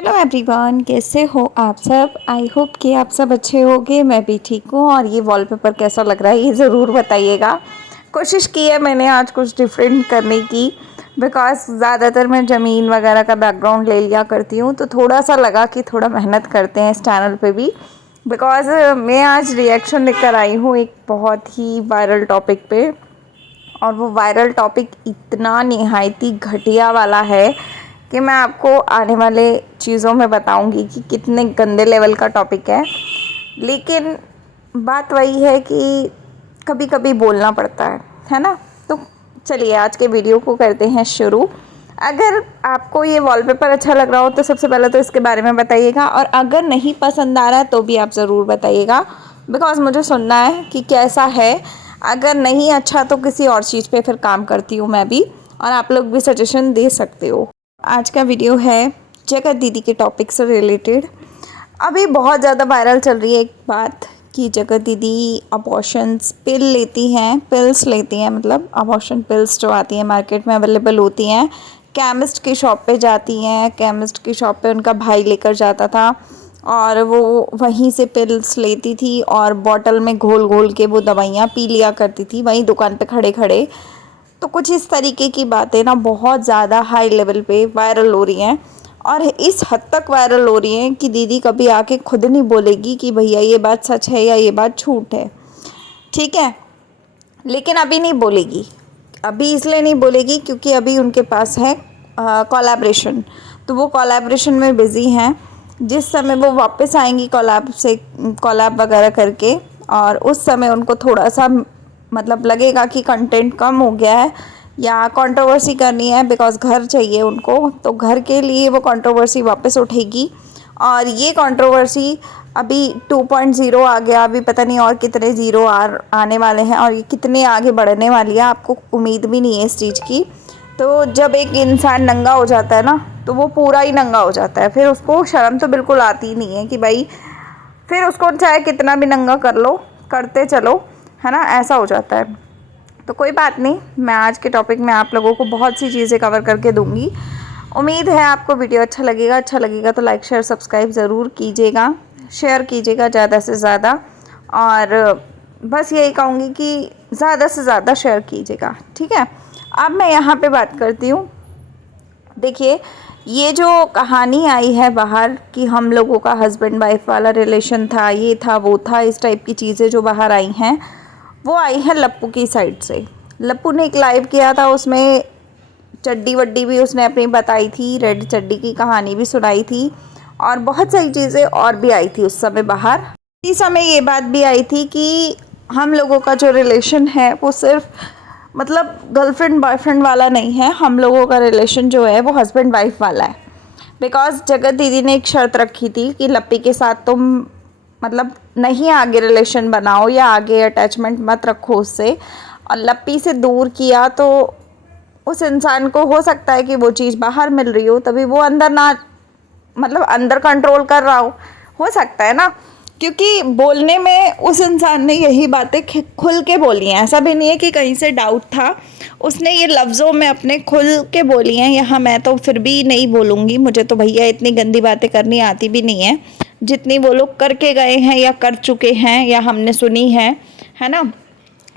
Hello everyone, कैसे हो आप सब। आई होप कि आप सब अच्छे होगे। मैं भी ठीक हूँ। और ये वॉलपेपर कैसा लग रहा है ये ज़रूर बताइएगा। कोशिश की है मैंने आज कुछ डिफरेंट करने की, बिकॉज ज़्यादातर मैं ज़मीन वगैरह का बैकग्राउंड ले लिया करती हूँ, तो थोड़ा सा लगा कि थोड़ा मेहनत करते हैं इस चैनल पे भी। बिकॉज मैं आज रिएक्शन लेकर आई हूँ एक बहुत ही वायरल टॉपिक पे, और वो वायरल टॉपिक इतना निहायती घटिया वाला है कि मैं आपको आने वाले चीज़ों में बताऊंगी कि कितने गंदे लेवल का टॉपिक लेकिन बात वही है कि कभी कभी बोलना पड़ता है ना। तो चलिए आज के वीडियो को करते हैं शुरू। अगर आपको ये वॉलपेपर अच्छा लग रहा हो तो सबसे पहले तो इसके बारे में बताइएगा, और अगर नहीं पसंद आ रहा है तो भी आप ज़रूर बताइएगा, बिकॉज मुझे सुनना है कि कैसा है। अगर नहीं अच्छा तो किसी और चीज़ पे फिर काम करती हूँ मैं भी, और आप लोग भी सजेशन दे सकते हो। आज का वीडियो है जगत दीदी के टॉपिक से रिलेटेड। अभी बहुत ज़्यादा वायरल चल रही है एक बात कि जगत दीदी अबॉर्शंस पिल्स लेती हैं, मतलब अबॉर्शन पिल्स जो आती हैं मार्केट में अवेलेबल होती हैं, केमिस्ट की शॉप पे जाती हैं। केमिस्ट की शॉप पे उनका भाई लेकर जाता था और वो वहीं से पिल्स लेती थी और बॉटल में घोल घोल के वो दवाइयाँ पी लिया करती थी वहीं दुकान पे खड़े खड़े। तो कुछ इस तरीके की बातें ना बहुत ज़्यादा हाई लेवल पे वायरल हो रही हैं, और इस हद तक वायरल हो रही हैं कि दीदी कभी आके खुद नहीं बोलेगी कि भैया ये बात सच है या ये बात झूठ है, ठीक है। लेकिन अभी नहीं बोलेगी। अभी इसलिए नहीं बोलेगी क्योंकि अभी उनके पास है कोलैबोरेशन, तो वो कोलैबोरेशन में बिज़ी हैं। जिस समय वो वापस आएंगी कोलैब वगैरह करके, और उस समय उनको थोड़ा सा मतलब लगेगा कि कंटेंट कम हो गया है या कंट्रोवर्सी करनी है, बिकॉज़ घर चाहिए उनको, तो घर के लिए वो कंट्रोवर्सी वापस उठेगी। और ये कंट्रोवर्सी अभी 2.0 आ गया, अभी पता नहीं और कितने ज़ीरो आने वाले हैं, और ये कितने आगे बढ़ने वाली है आपको उम्मीद भी नहीं है इस चीज़ की। तो जब एक इंसान नंगा हो जाता है ना तो वो पूरा ही नंगा हो जाता है, फिर उसको शर्म तो बिल्कुल आती ही नहीं है कि भाई फिर उसको चाहे कितना भी नंगा कर लो, करते चलो, है ना, ऐसा हो जाता है। तो कोई बात नहीं, मैं आज के टॉपिक में आप लोगों को बहुत सी चीज़ें कवर करके दूंगी। उम्मीद है आपको वीडियो अच्छा लगेगा तो लाइक शेयर सब्सक्राइब ज़रूर कीजिएगा, शेयर कीजिएगा ज़्यादा से ज़्यादा, और बस यही कहूँगी कि ज़्यादा से ज़्यादा शेयर कीजिएगा, ठीक है। अब मैं यहाँ पे बात करती हूँ। देखिए, ये जो कहानी आई है बाहर कि हम लोगों का हस्बैंड वाइफ वाला रिलेशन था, ये था वो था, इस टाइप की चीज़ें जो बाहर आई हैं वो आई है लप्पू की साइड से। लप्पू ने एक लाइव किया था, उसमें चड्डी वड्डी भी उसने अपनी बताई थी, रेड चड्डी की कहानी भी सुनाई थी, और बहुत सारी चीज़ें और भी आई थी उस समय बाहर। इस समय ये बात भी आई थी कि हम लोगों का जो रिलेशन है वो सिर्फ मतलब गर्लफ्रेंड बॉयफ्रेंड वाला नहीं है, हम लोगों का रिलेशन जो है वो हस्बैंड वाइफ वाला है। बिकॉज जगत दीदी ने एक शर्त रखी थी कि लप्पी के साथ तुम मतलब नहीं आगे रिलेशन बनाओ या आगे अटैचमेंट मत रखो उससे, और लप्पी से दूर किया तो उस इंसान को हो सकता है कि वो चीज़ बाहर मिल रही हो तभी वो अंदर ना मतलब अंदर कंट्रोल कर रहा हो सकता है ना, क्योंकि बोलने में उस इंसान ने यही बातें खुल के बोली हैं। ऐसा भी नहीं है कि कहीं से डाउट था, उसने ये लफ्ज़ों में अपने खुल के बोली हैं। यहाँ मैं तो फिर भी नहीं बोलूँगी, मुझे तो भैया इतनी गंदी बातें करनी आती भी नहीं है जितनी वो लोग करके गए हैं या कर चुके हैं या हमने सुनी है ना।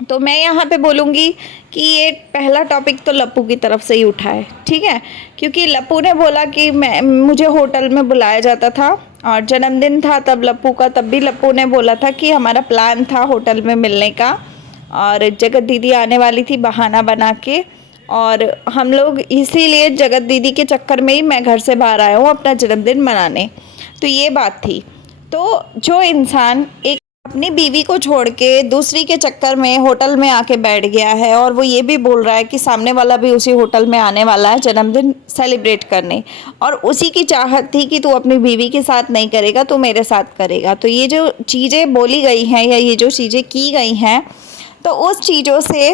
तो मैं यहाँ पे बोलूँगी कि ये पहला टॉपिक तो लप्पू की तरफ से ही उठा है, ठीक है। क्योंकि लप्पू ने बोला कि मुझे होटल में बुलाया जाता था और जन्मदिन था तब लप्पू का, तब भी लप्पू ने बोला था कि हमारा प्लान था होटल में मिलने का, और जगत दीदी आने वाली थी बहाना बना के, और हम लोग इसीलिए जगत दीदी के चक्कर में ही मैं घर से बाहर आया हूँ अपना जन्मदिन मनाने। तो ये बात थी। तो जो इंसान एक अपनी बीवी को छोड़ के दूसरी के चक्कर में होटल में आके बैठ गया है, और वो ये भी बोल रहा है कि सामने वाला भी उसी होटल में आने वाला है जन्मदिन सेलिब्रेट करने, और उसी की चाहत थी कि तू अपनी बीवी के साथ नहीं करेगा, तू मेरे साथ करेगा। तो ये जो चीज़ें बोली गई हैं या ये जो चीज़ें की गई हैं, तो उस चीज़ों से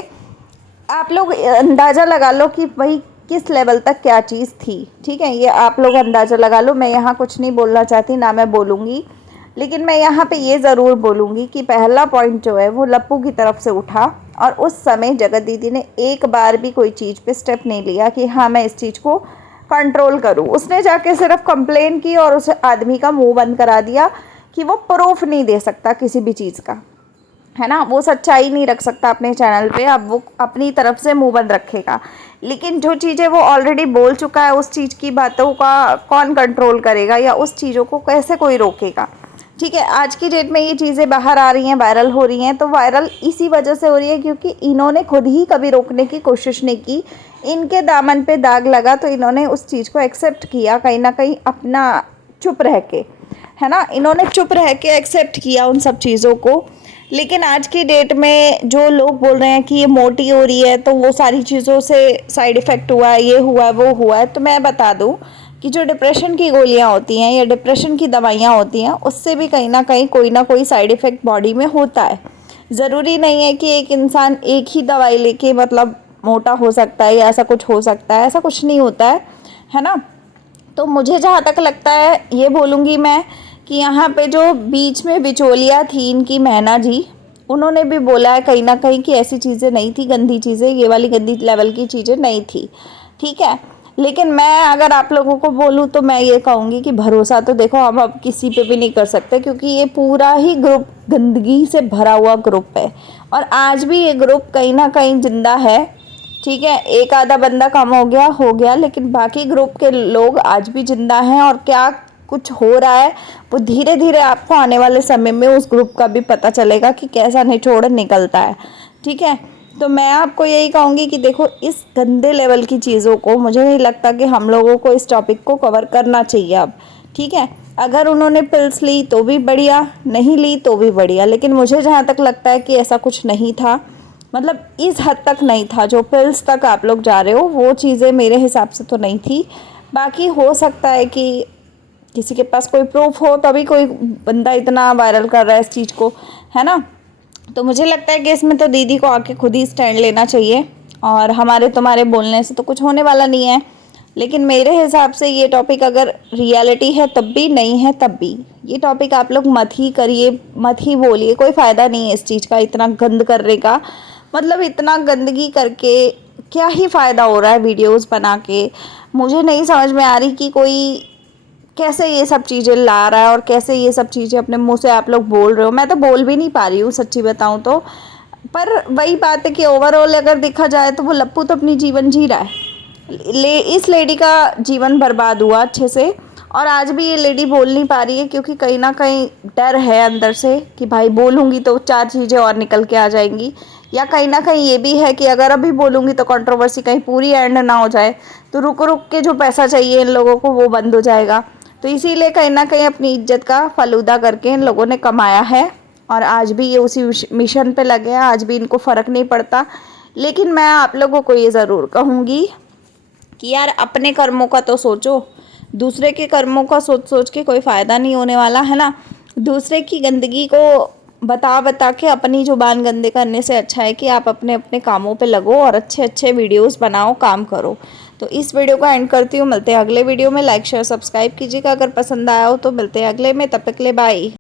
आप लोग अंदाज़ा लगा लो कि भाई किस लेवल तक क्या चीज़ थी, ठीक है। ये आप लोग अंदाज़ा लगा लो, मैं यहाँ कुछ नहीं बोलना चाहती, ना मैं बोलूँगी, लेकिन मैं यहाँ पे ये ज़रूर बोलूँगी कि पहला पॉइंट जो है वो लप्पू की तरफ से उठा, और उस समय जगत दीदी ने एक बार भी कोई चीज़ पे स्टेप नहीं लिया कि हाँ मैं इस चीज़ को कंट्रोल करूँ। उसने जाके सिर्फ कंप्लेन की और उस आदमी का मुंह बंद करा दिया कि वो प्रूफ नहीं दे सकता किसी भी चीज़ का, है ना, वो सच्चाई नहीं रख सकता अपने चैनल पे। अब वो अपनी तरफ से मुंह बंद रखेगा, लेकिन जो चीज़ें वो ऑलरेडी बोल चुका है उस चीज़ की बातों का कौन कंट्रोल करेगा या उस चीज़ों को कैसे कोई रोकेगा। ठीक है, आज की डेट में ये चीज़ें बाहर आ रही हैं, वायरल हो रही हैं, तो वायरल इसी वजह से हो रही है क्योंकि इन्होंने खुद ही कभी रोकने की कोशिश नहीं की। इनके दामन पे दाग लगा तो इन्होंने उस चीज़ को एक्सेप्ट किया कहीं ना कहीं अपना चुप रह के, है ना, इन्होंने चुप रह के एक्सेप्ट किया उन सब चीज़ों को। लेकिन आज की डेट में जो लोग बोल रहे हैं कि ये मोटी हो रही है तो वो सारी चीज़ों से साइड इफ़ेक्ट हुआ है, ये हुआ है, वो हुआ है, तो मैं बता दूं कि जो डिप्रेशन की गोलियां होती हैं या डिप्रेशन की दवाइयां होती हैं उससे भी कहीं ना कोई साइड इफ़ेक्ट बॉडी में होता है। ज़रूरी नहीं है कि एक इंसान एक ही दवाई लेके मतलब मोटा हो सकता है या ऐसा कुछ हो सकता है, ऐसा कुछ नहीं होता है ना। तो मुझे जहाँ तक लगता है ये बोलूँगी मैं कि यहाँ पे जो बीच में बिचौलिया थी इनकी मैना जी, उन्होंने भी बोला है कहीं ना कहीं कि ऐसी चीज़ें नहीं थी, गंदी चीज़ें, ये वाली गंदी लेवल की चीज़ें नहीं थी। ठीक है, लेकिन मैं अगर आप लोगों को बोलूँ तो मैं ये कहूँगी कि भरोसा तो देखो हम अब किसी पे भी नहीं कर सकते क्योंकि ये पूरा ही ग्रुप गंदगी से भरा हुआ ग्रुप है और आज भी ये ग्रुप कहीं ना कहीं जिंदा है। ठीक है, एक आधा बंदा कम हो गया, लेकिन बाकी ग्रुप के लोग आज भी जिंदा हैं और क्या कुछ हो रहा है वो धीरे धीरे आपको आने वाले समय में उस ग्रुप का भी पता चलेगा कि कैसा निचोड़ निकलता है। ठीक है, तो मैं आपको यही कहूँगी कि देखो इस गंदे लेवल की चीज़ों को मुझे नहीं लगता कि हम लोगों को इस टॉपिक को कवर करना चाहिए अब। ठीक है, अगर उन्होंने पिल्स ली तो भी बढ़िया, नहीं ली तो भी बढ़िया, लेकिन मुझे जहाँ तक लगता है कि ऐसा कुछ नहीं था, मतलब इस हद तक नहीं था जो पिल्स तक आप लोग जा रहे हो, वो चीज़ें मेरे हिसाब से तो नहीं थी। बाकी हो सकता है कि किसी के पास कोई प्रूफ हो तभी कोई बंदा इतना वायरल कर रहा है इस चीज़ को, है ना। तो मुझे लगता है कि इसमें तो दीदी को आके खुद ही स्टैंड लेना चाहिए और हमारे तुम्हारे बोलने से तो कुछ होने वाला नहीं है। लेकिन मेरे हिसाब से ये टॉपिक अगर रियलिटी है तब भी, नहीं है तब भी, ये टॉपिक आप लोग मत ही करिए, मत ही बोलिए, कोई फ़ायदा नहीं है इस चीज़ का इतना गंद करने का। मतलब इतना गंदगी करके क्या ही फ़ायदा हो रहा है वीडियोस बना के। मुझे नहीं समझ में आ रही कि कोई कैसे ये सब चीज़ें ला रहा है और कैसे ये सब चीज़ें अपने मुंह से आप लोग बोल रहे हो। मैं तो बोल भी नहीं पा रही हूँ सच्ची बताऊँ तो। पर वही बात है कि ओवरऑल अगर देखा जाए तो वो लप्पू तो अपनी जीवन जी रहा है, इस लेडी का जीवन बर्बाद हुआ अच्छे से और आज भी ये लेडी बोल नहीं पा रही है क्योंकि कहीं ना कहीं डर है अंदर से कि भाई बोलूँगी तो चार चीज़ें और निकल के आ जाएंगी, या कहीं ना कहीं ये भी है कि अगर अभी बोलूँगी तो कंट्रोवर्सी कहीं पूरी एंड ना हो जाए तो रुक रुक के जो पैसा चाहिए इन लोगों को वो बंद हो जाएगा। तो इसीलिए कहीं ना कहीं अपनी इज्जत का फलूदा करके इन लोगों ने कमाया है और आज भी ये उसी मिशन पे लगे हैं, आज भी इनको फ़र्क नहीं पड़ता। लेकिन मैं आप लोगों को ये ज़रूर कहूँगी कि यार अपने कर्मों का तो सोचो, दूसरे के कर्मों का सोच सोच के कोई फ़ायदा नहीं होने वाला, है ना। दूसरे की गंदगी को बता के अपनी जुबान गंदे करने से अच्छा है कि आप अपने अपने कामों पे लगो और अच्छे अच्छे वीडियोस बनाओ, काम करो। तो इस वीडियो को एंड करती हूँ, मिलते हैं अगले वीडियो में। लाइक शेयर सब्सक्राइब कीजिएगा अगर पसंद आया हो तो। मिलते हैं अगले में, तब तक के लिए बाय।